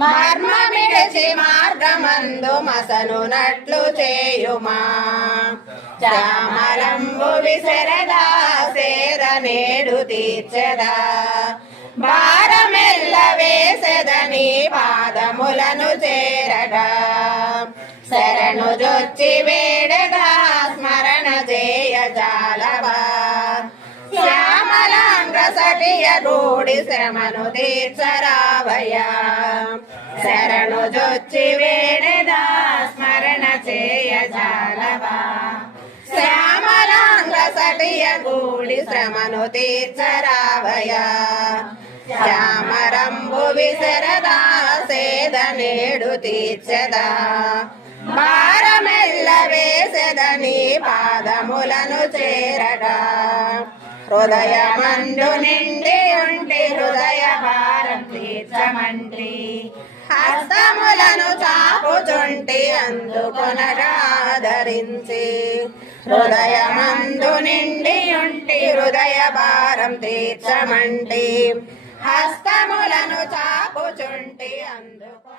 మర్మమిడిచి మార్గమందు మసనునట్లు చేయుమా చామరంబు విసరదా సేద నేడు తీర్చెదా భారమెల్ల వేసెదని పాదములను చేరగా శరణు జొచ్చి వేడగా స్మరణ చేయ జాలవా శ్యామలాంగ సటియ గూడి శ్రమను తీర్చరావయ్యా శరణు జొచ్చి వేడగా స్మరణ చేయ జాలవా శ్యామలాంగ సటియ గూడి శ్రమను తీర్చరావయ్యా శ్యామరంబు విసరదా సేద నేడు తీర్చెదా భారమెల్ల వేసెదని పాదములను చేరగా హృదయమందు నిండి ఉంటి హృదయ భారం తీర్చమంటి హస్తములను చాపుచుంటి అందుకొనగా ఆదరించి హృదయమందు నిండి ఉంటి హృదయ భారం తీర్చమంటి హస్తములను చాపుచుంటి అందుకొ